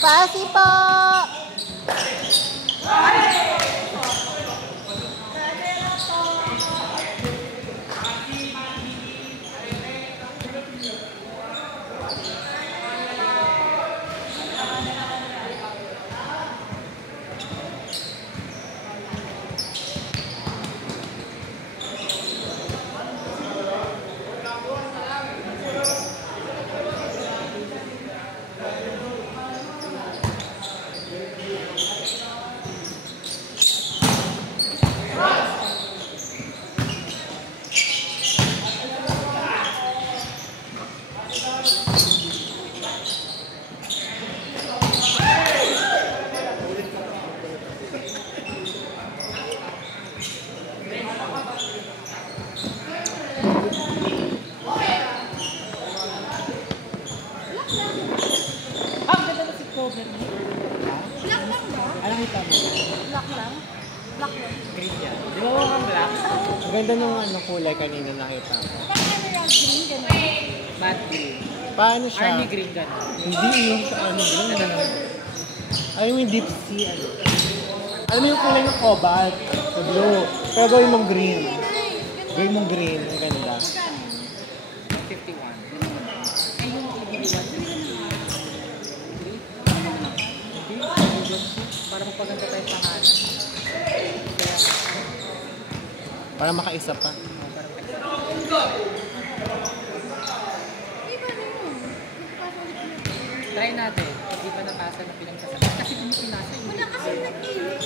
Pasi po! Ganda nung kulay kanina nakita ko. Green, gano'n. Matte green. Paano siya? Army green gano'n. Hindi yung sa green. Ay, yung deep sea. Alam mo yung kulay ng cobalt? The blue. Pero gawin mong green. Gawin mong green. Ang ganda. 51. Ay, yung 81. Para magpaganda tayo sa kanan. Para makaisa pa. Try natin. Hindi pa napasa na pinagsasabi. Kasi pinipinasa yun. Wala kasi nag-init.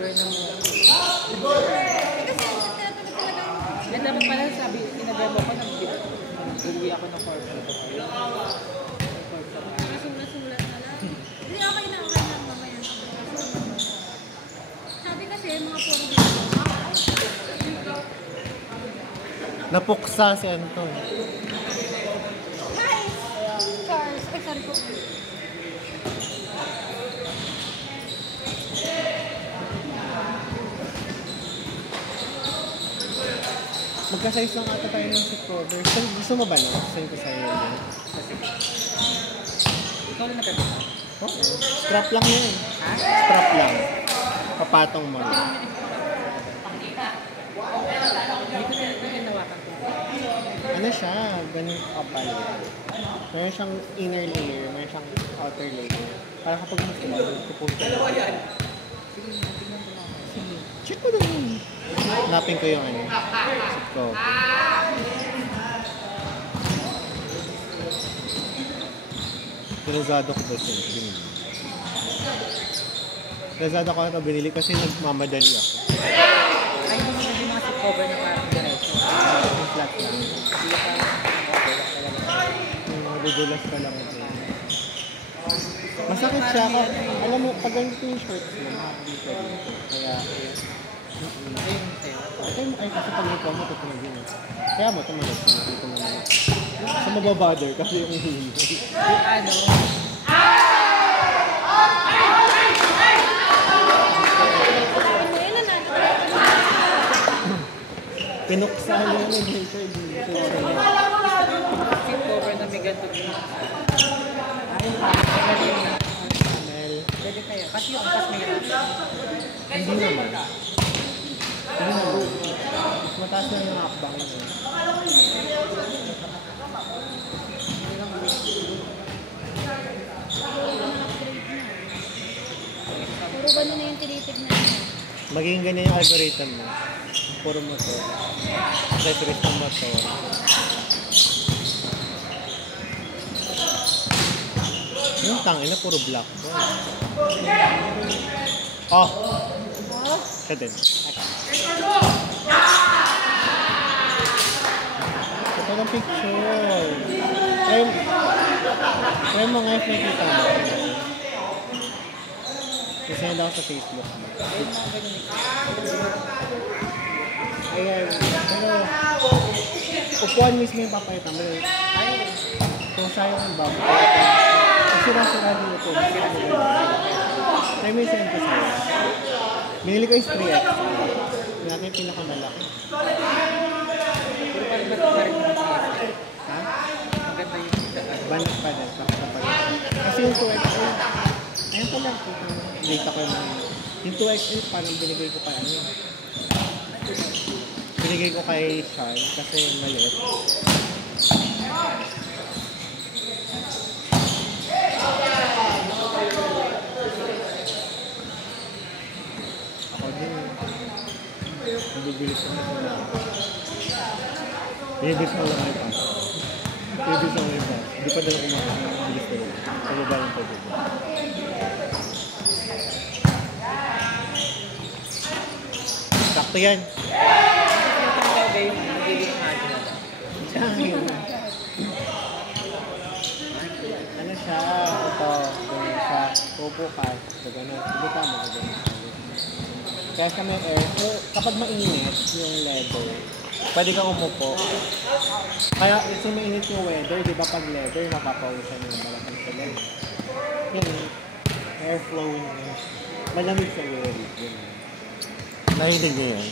Burn na mo. Kasi tinatanong talaga. Eh, dapat pala sabi, tinagamo ko ng bili ako ng corporate. Sulat na lang. Hindi, okay na mamaya. Sabi kasi, mga puro dito. Napuksa si Anton. Guys! Cars. Ay, sorry po. Magka-size lang ata tayo ng seat cover. Gusto mo ba na? Sa'yo ko sa'yo yun. Ikaw na nagkabit. Oo. Strap lang yun. Ha? Strap lang. Papatong mo lang. Hindi ko nawakan ko. Ano siya? Ganun kapal. Meron siyang inner layer, meron siyang outer layer. Para kapag mag-pupush ka lang. Sige. Check ko na yun. Hanapin ko yung ano. Check ko. Pinazado ko ba siya? Binili. Pinazado ko ito binili kasi nagmamadali ako. Ay, hindi mo mga seat cover na parang diretso. Yung flat lang. Madudulas ka lang ito. Masakit siya ako. Alam mo, pag ganito yung shorts mo, dito. Kaya, ay, kasi pag ito mo, tutunog yun. Kaya mo, tumalog. Dito mo naman. Kasi mababother kasi yung hihili. Yung ano, pinuksahan niya yung Richard. seat cover na may ganito. Pwede kaya. Kasi yung angkas may Hindi naman. Mas mataas na yung hakbang niya. Puro gano'n na yung tinitignan. Magiging ganyan yung algorithm mo. Puro motor. Accessories ng motor. Yung tangina, puro black. Oh! Siya din. Ito ng picture. Try mo nga if nakita mo. Kasi ako sa Facebook. Ayan. Pero, upuan mismo yung papayata mo. Kung siya yung bago. Sira-sira din ito. Try mo yung send ko sa'yo. Binili ko yung 3X. Natin yung pinakamalaki. Pero parang ba't pa rin yung Ha? maganda yung Banat pa din. Kasi yung 2X update ako yung 2XL parang binigay ko kay ano. Binigay ko kay Sean kasi maliit. Ako din. Nabibilis ako na. Bibilis mo lang ito. Bibilis mo ito. Hindi pa dala kumakain. Bibilis ko lang. Sa baba yung pagod. Sakto yan. Yung lagay yung magiging Ano siya? Ito. Ganyan siya. Upo ka. So, ganun. Hindi ka mo. Kaya sa may air, kapag mainit yung leather, pwede kang umupo. Kaya kasi mainit yung weather, di ba pag leather, napapawisan yung malaking sila. Yung airflow niya. Malamig sa weather. Nahilig niyo yan?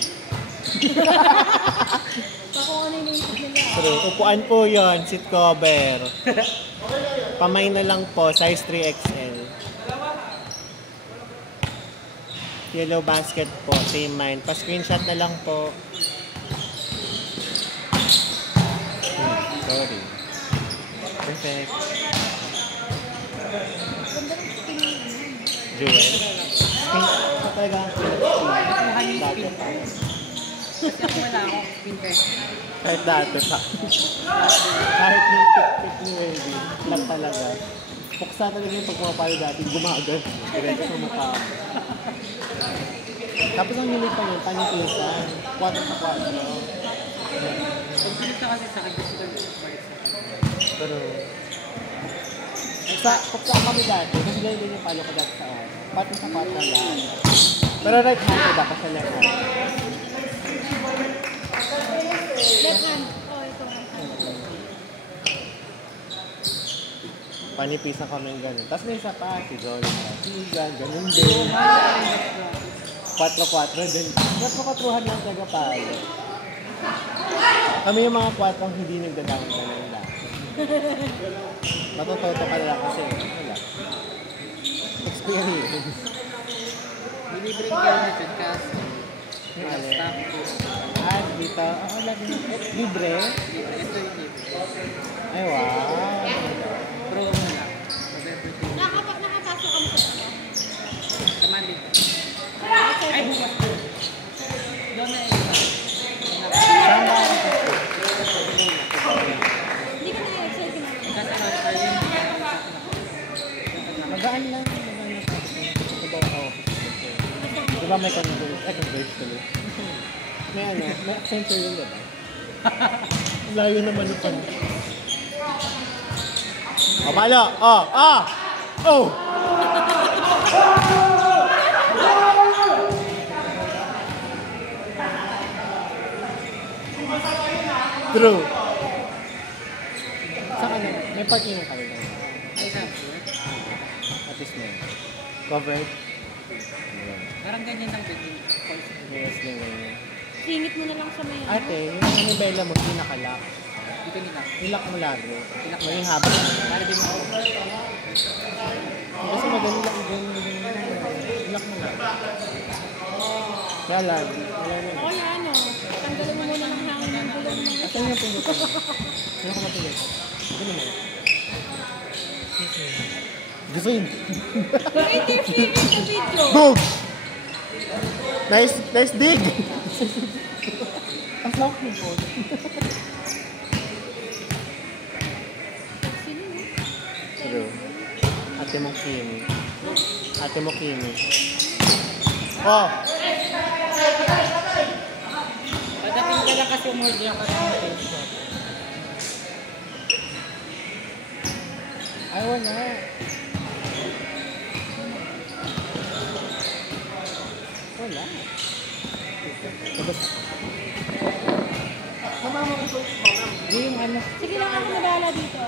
Baka ano yung naisip nila. Pero upuan po yon, seat cover. Pamay na lang po, size 3XL. Yellow basket po, same mine. Pa-screenshot na lang po. Sorry. Perfect. Ganda rin skin niya. Jewel. Ito talaga ang Mukhang yung dati spin pa. Kasi ako wala akong spin test. Kahit dati pa. Kahit yung pick ni Wendy, lang talaga. Puksa talaga yung pagpapalo dati, gumagal. Diretso sa mukha mo. Tapos ang hilig pa yun, panitisan. 4 sa 4. Pag sunod na kasi sa akin, gusto ko balik sa akin. Pero, puksa kami dati, kasi ganyan din yung palo ko dati sa akin. 4 sa 4 lang. Pero right hand ko dapat sa left hand. Left hand. Oh, ito. Panipisan kami yung ganun. Tapos may isa pa, si Johnny. Sigan, ganun din. 4-4 din. 4-4-han lang talaga palo. Kami yung mga 4 hindi nagdadamang ganun lang. Matutoto ka lang kasi wala. Experience. Binibreng kayo na dyan kasi Yung yung alin? staff ko. Dito. Lagi. Libre? Libre. Ito yung libre. Ay, wow. Promo lang. November 2. Nakapasok kami sa ano. Sa Monday. Ay, bukas na. Doon na yun. Sama. Hindi ka na-excite ka na. Kasi master yun. Magaan lang. Magaan lang. Diba may converse? Ay, converse tuloy. May ano, may accent yun, diba? Layo naman yung pan. O, palo! Oh! Oh! Oh! True. Saan ka na? May parking ng kami na. Ay, sabi. At least may covered. Parang ganyan lang din yung voice. Yes, ganyan. Singit mo na lang sa may ano. Ate, yung manibela mo, pinakalock. Dito nila. Nilock mo lagi. Nilock mo. Maging haba. Para din ako. Kasi magaling lang din. Nilock mo lagi. Kaya lagi. Wala na. Ako yan, ano. Tanggalin mo muna ng hangin ng gulong ng Asan yung pindutan mo? Ano ko matuloy? Ano mo? Gusto yun. Don't interfere in the video. Boom! Nice dig! Ang lock mo po. Sino yun? True. Ate mo Kimi. Ate mo Kimi. Oh! Pagdating ka lang kasi umorder ako ng Facebook. Ay, wala. Wala. Tapos, kamama ko ito. Yung ano. Sige lang ako nabala dito.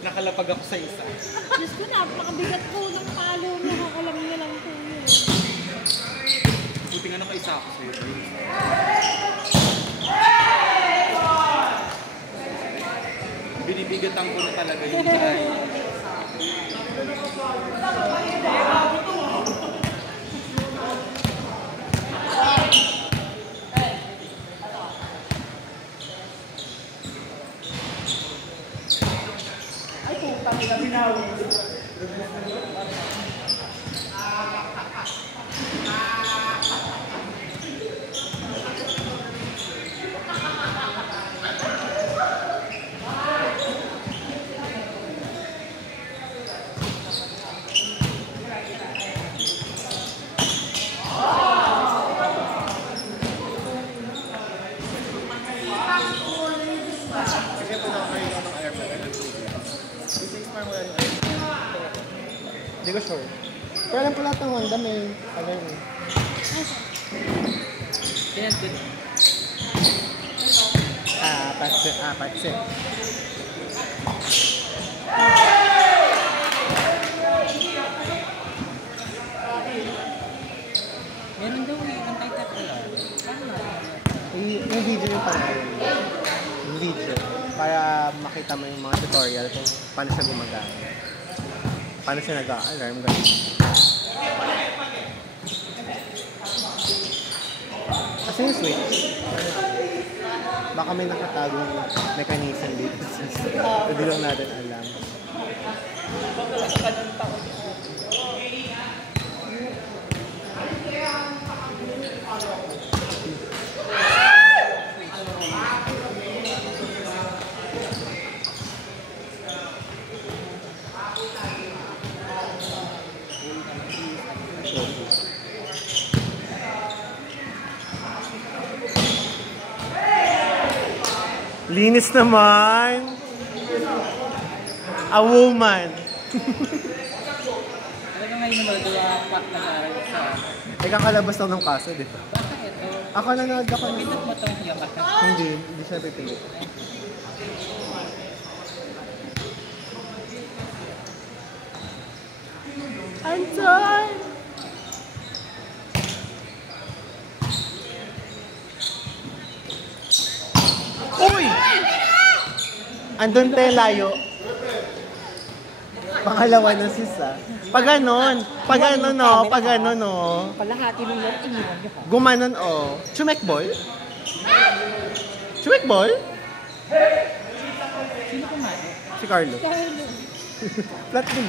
Nakalapag ako sa isa. Diyos ko, napakabigat ko ng palo. Nakakalam na lang po yun. Buti nga nakaisa ako sa'yo. Binibigatan ko na talaga yung guy. Hindi ko sure. Pero alam ko lahat ng Honda may ano yun. Kaya din. Patse. Meron daw eh, ang title ko lang. Paano? Yung video yung pangalan. Yung video. Para makita mo yung mga tutorial kung paano siya gumagana. Paano siya nag-alarm, gano'n. Kasi yung switch, baka may nakatagong mechanism dito. Hindi lang natin alam. Linis naman. A woman. Talaga ngayon naman nag-aaral sa... Ikakalabas lang ng kaso, di ba? Basta ito. Ako nanood ako ng... Pinag mo itong yakas. Hindi siya pipilit. Anton! Uy! Andun tayo layo. Pangalawa na sis ah. Pag ganon, no. Palahati ng laro, iniwan niyo pa. Gumanon Chumekbol? Chumekbol? Si Carlo. Carlo. Flat din.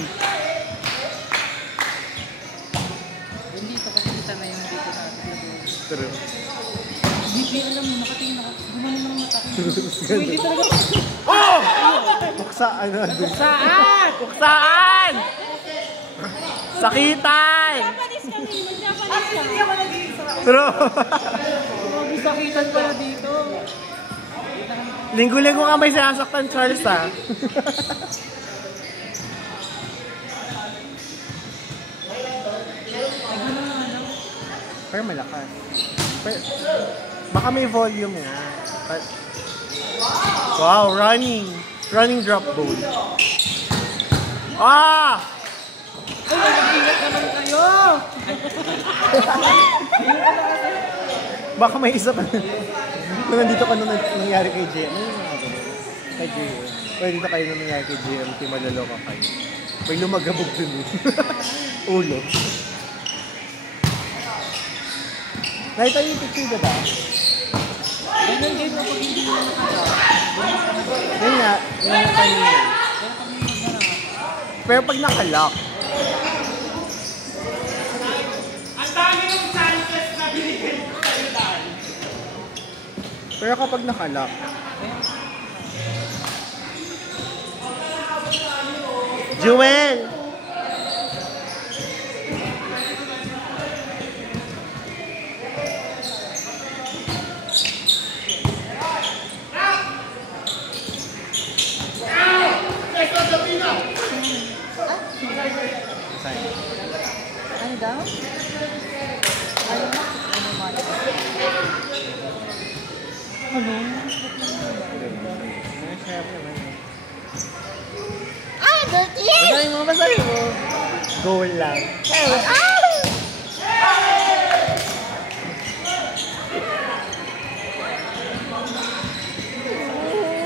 Hindi ito kasi kita na yung dito natin. True. Hindi, alam mo, nakatingin ako. Gumano ng mata ko. Hindi talaga. Oh! Buksa, ano? Buksaan! Buksaan! Sakitan! Japanese kami. Mag-Japanese ka. True. Grabe, sakitan pala dito. Linggo-linggo ka may sinasaktan, Charles, ha? Pero malakas. Pero, baka may volume nga. Wow, running. Running drop ball. Ah! Ay, nag-ingat naman kayo! Baka may isa pa. Nung nandito ka nung nangyari kay JM. Ano yung mga ganun? Kay JM. Pwede dito kayo nung nangyari kay JM. Malaloka kayo. May lumagabog dun eh. Ulo. Nakita yung picture ba ba? Ganun din mo pag hindi mo nakala. Yun nga, yung kanina. Pero pag nakalock. Ang dami ng chances na binigay ko sa'yo dahil. Pero kapag nakalock. Jewel! Ano daw? Ano? Ay, dirty! Basahin mo. Goal lang.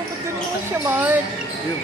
Ba't ganun mo siya, Mark? Yun.